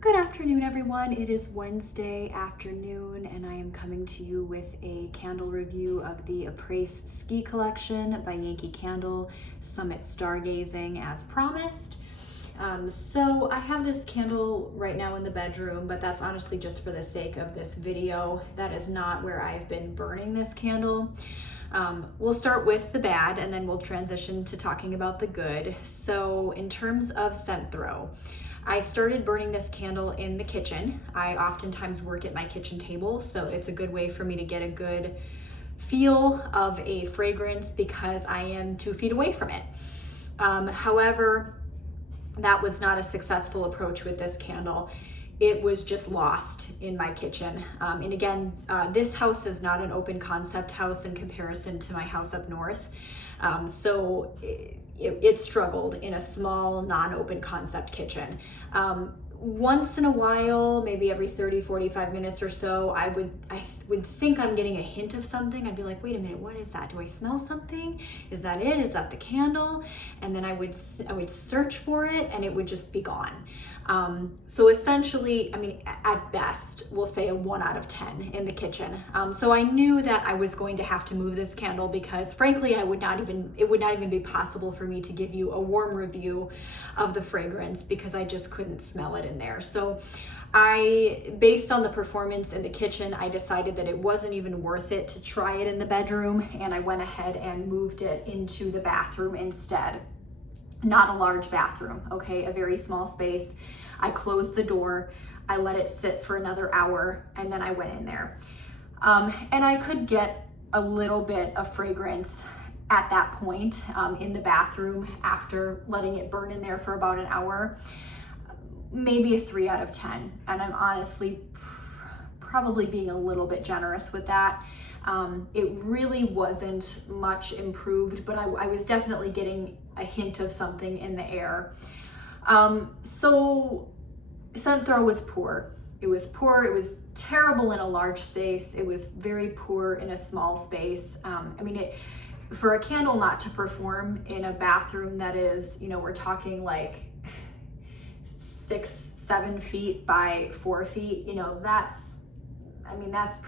Good afternoon, everyone. It is Wednesday afternoon, and I am coming to you with a candle review of the Apres Ski Collection by Yankee Candle Summit Stargazing as promised. So I have this candle right now in the bedroom, but that's honestly just for the sake of this video. That is not where I've been burning this candle. We'll start with the bad and then we'll transition to talking about the good. So in terms of scent throw, I started burning this candle in the kitchen. I oftentimes work at my kitchen table, so it's a good way for me to get a good feel of a fragrance because I am 2 feet away from it. However, that was not a successful approach with this candle. It was just lost in my kitchen. And again, this house is not an open concept house in comparison to my house up north. So it struggled in a small non-open concept kitchen. Once in a while, maybe every 30-45 minutes or so, I would think I'm getting a hint of something. I'd be like, wait a minute, what is that? Do I smell something? Is that it? Is that the candle? And then I would search for it and it would just be gone. So essentially, I mean, at best, we'll say a 1 out of 10 in the kitchen. So I knew that I was going to have to move this candle because frankly, it would not even be possible for me to give you a warm review of the fragrance because I just couldn't smell it in there. So based on the performance in the kitchen, I decided that it wasn't even worth it to try it in the bedroom, and I went ahead and moved it into the bathroom instead. Not a large bathroom, okay, a very small space. I closed the door, I let it sit for another hour, and then I went in there. And I could get a little bit of fragrance at that point in the bathroom after letting it burn in there for about an hour. Maybe a 3 out of 10. And I'm honestly probably being a little bit generous with that. It really wasn't much improved, but I was definitely getting a hint of something in the air. So scent throw was poor. It was poor. It was terrible in a large space. It was very poor in a small space. I mean, for a candle not to perform in a bathroom that is, we're talking like 6-7 feet by 4 feet, that's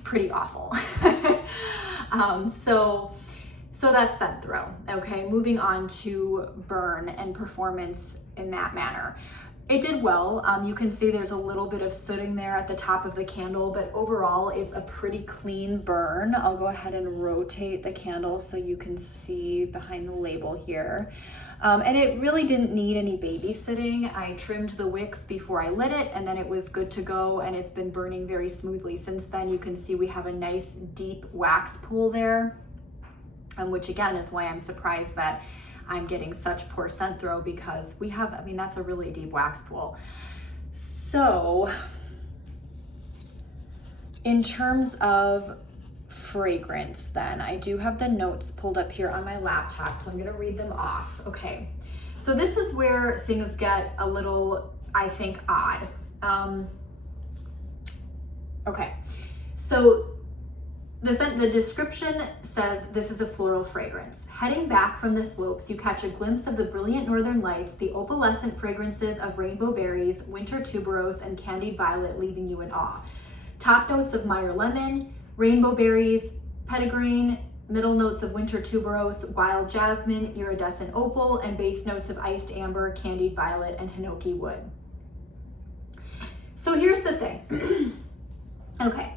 pretty awful. So that's scent throw. Okay, moving on to burn and performance in that manner. It did well. You can see there's a little bit of sooting there at the top of the candle, but overall it's a pretty clean burn. I'll go ahead and rotate the candle so you can see behind the label here. And it really didn't need any babysitting. I trimmed the wicks before I lit it, and then it was good to go, and it's been burning very smoothly since then. You can see we have a nice deep wax pool there, which again is why I'm surprised that I'm getting such poor scent throw because that's a really deep wax pool. So in terms of fragrance then, I do have the notes pulled up here on my laptop, so I'm gonna read them off. Okay, so this is where things get a little, I think, odd. Okay, so the description says this is a floral fragrance. Heading back from the slopes, you catch a glimpse of the brilliant northern lights, the opalescent fragrances of rainbow berries, winter tuberose, and candied violet leaving you in awe. Top notes of Meyer lemon, rainbow berries, petitgrain, middle notes of winter tuberose, wild jasmine, iridescent opal, and base notes of iced amber, candied violet, and hinoki wood. So here's the thing. Okay.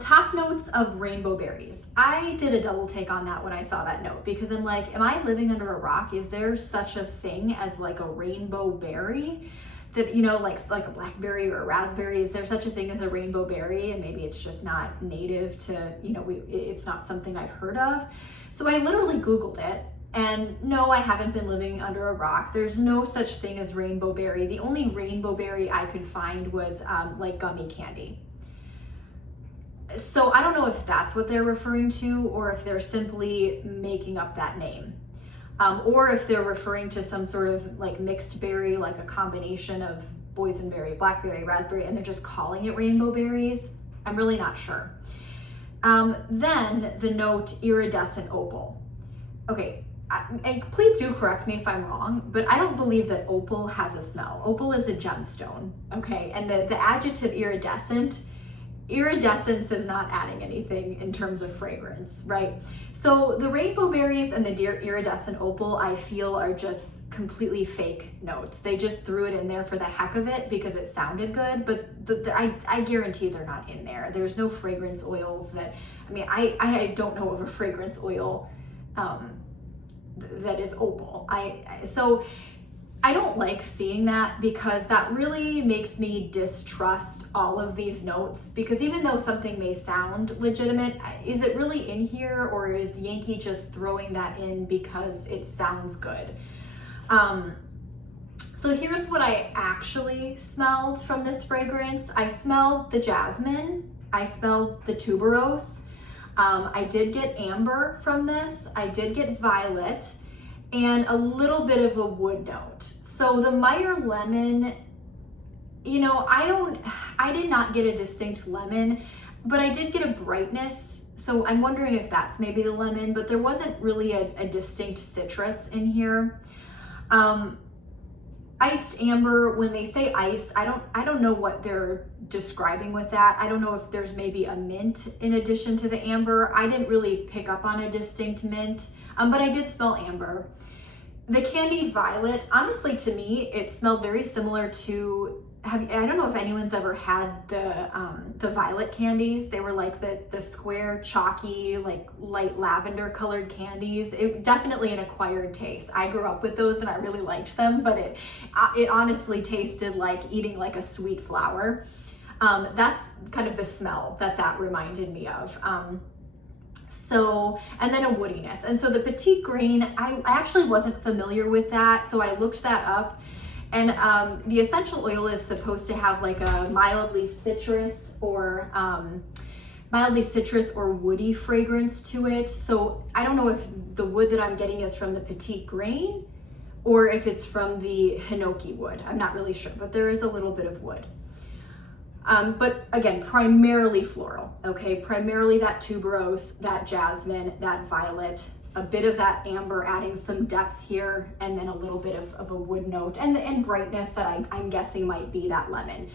Top notes of rainbow berries. I did a double take on that when I saw that note because I'm like, am I living under a rock? Is there such a thing as like a rainbow berry that, like a blackberry or a raspberry? Is there such a thing as a rainbow berry? And maybe it's just not native to, it's not something I've heard of. So I literally Googled it. And no, I haven't been living under a rock. There's no such thing as rainbow berry. The only rainbow berry I could find was like gummy candy. So I don't know if that's what they're referring to or if they're simply making up that name. Or if they're referring to some sort of like mixed berry, like a combination of boysenberry, blackberry, raspberry, and they're just calling it rainbow berries. I'm really not sure. Then the note iridescent opal. Okay, and please do correct me if I'm wrong, but I don't believe that opal has a smell. Opal is a gemstone, okay? And the adjective iridescence is not adding anything in terms of fragrance, right? So the rainbow berries and the iridescent opal, I feel, are just completely fake notes. They just threw it in there for the heck of it because it sounded good, but I guarantee they're not in there. There's no fragrance oils that, I mean, I don't know of a fragrance oil that is opal. So I don't like seeing that because that really makes me distrust all of these notes, because even though something may sound legitimate, is it really in here, or is Yankee just throwing that in because it sounds good? So here's what I actually smelled from this fragrance. I smelled the jasmine, I smelled the tuberose, I did get amber from this, I did get violet, and a little bit of a wood note. So the Meyer lemon, you know, I did not get a distinct lemon, but I did get a brightness. So I'm wondering if that's maybe the lemon, but there wasn't really a distinct citrus in here. Iced amber, when they say iced, I don't know what they're describing with that. I don't know if there's maybe a mint in addition to the amber. I didn't really pick up on a distinct mint, but I did smell amber. The candy violet, honestly, to me, it smelled very similar to, I don't know if anyone's ever had the violet candies. They were like the square, chalky, like light lavender colored candies. It definitely an acquired taste. I grew up with those and I really liked them, but it honestly tasted like eating like a sweet flower. That's kind of the smell that reminded me of. So, and then a woodiness. And so the petite grain, I actually wasn't familiar with that. So I looked that up, and the essential oil is supposed to have like a mildly citrus or woody fragrance to it. So I don't know if the wood that I'm getting is from the petite grain or if it's from the hinoki wood. I'm not really sure, but there is a little bit of wood. But again, primarily floral, okay? Primarily that tuberose, that jasmine, that violet, a bit of that amber adding some depth here, and then a little bit of a wood note and brightness that I'm guessing might be that lemon.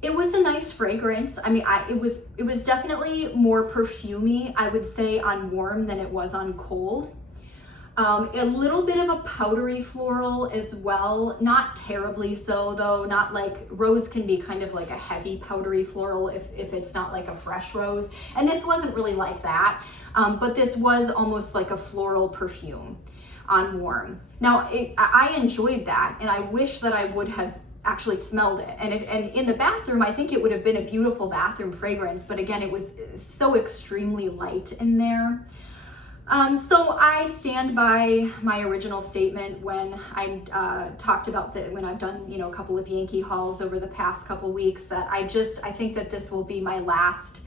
It was a nice fragrance. I mean, it was definitely more perfumey, I would say, on warm than it was on cold. A little bit of a powdery floral as well, not terribly so though, not like, rose can be kind of like a heavy powdery floral if it's not like a fresh rose, and this wasn't really like that, but this was almost like a floral perfume on warm. Now, I enjoyed that, and I wish that I would have actually smelled it, and in the bathroom, I think it would have been a beautiful bathroom fragrance, but again, it was so extremely light in there. So I stand by my original statement when I talked about when I've done, you know, a couple of Yankee hauls over the past couple weeks, that I think that this will be my last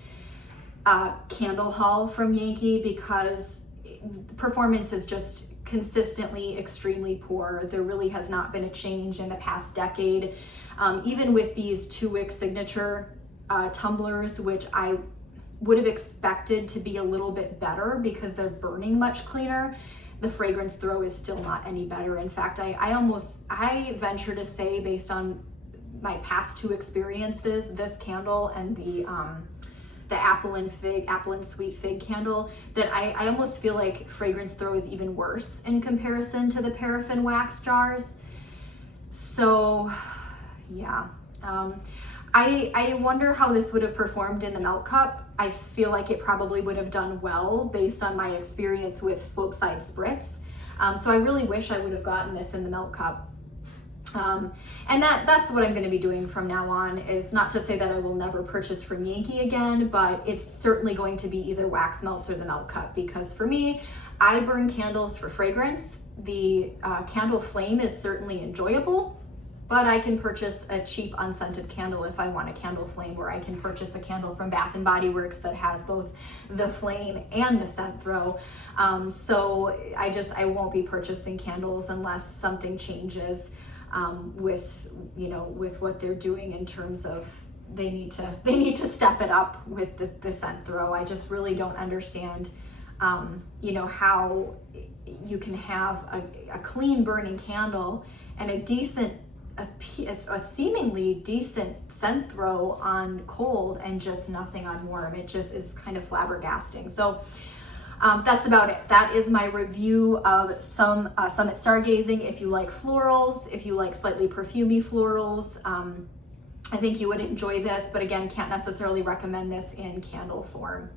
candle haul from Yankee, because performance is just consistently extremely poor. There really has not been a change in the past decade. Even with these 2-wick signature tumblers, which I would have expected to be a little bit better because they're burning much cleaner, the fragrance throw is still not any better. In fact, I venture to say, based on my past 2 experiences, this candle and the apple and sweet fig candle, that I almost feel like fragrance throw is even worse in comparison to the paraffin wax jars. So yeah, I wonder how this would have performed in the melt cup. I feel like it probably would have done well based on my experience with Slopeside Spritz. So I really wish I would have gotten this in the melt cup. And that's what I'm going to be doing from now on. Is not to say that I will never purchase from Yankee again, but it's certainly going to be either wax melts or the melt cup, because for me, I burn candles for fragrance. The candle flame is certainly enjoyable, but I can purchase a cheap unscented candle if I want a candle flame, or I can purchase a candle from Bath & Body Works that has both the flame and the scent throw. So I won't be purchasing candles unless something changes with what they're doing in terms of they need to step it up with the scent throw. I just really don't understand you know, how you can have a clean burning candle and a seemingly decent scent throw on cold and just nothing on warm. It just is kind of flabbergasting. So that's about it. That is my review of some Summit Stargazing. If you like florals, if you like slightly perfumey florals, I think you would enjoy this, but again, can't necessarily recommend this in candle form.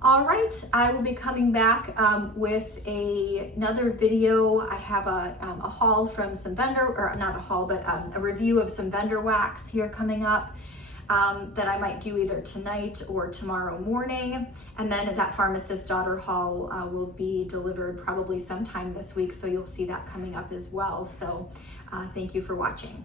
All right, I will be coming back with another video. I have a haul from some vendor, or not a haul, but a review of some vendor wax here coming up that I might do either tonight or tomorrow morning. And then that Pharmacist Daughter haul will be delivered probably sometime this week, so you'll see that coming up as well. So thank you for watching.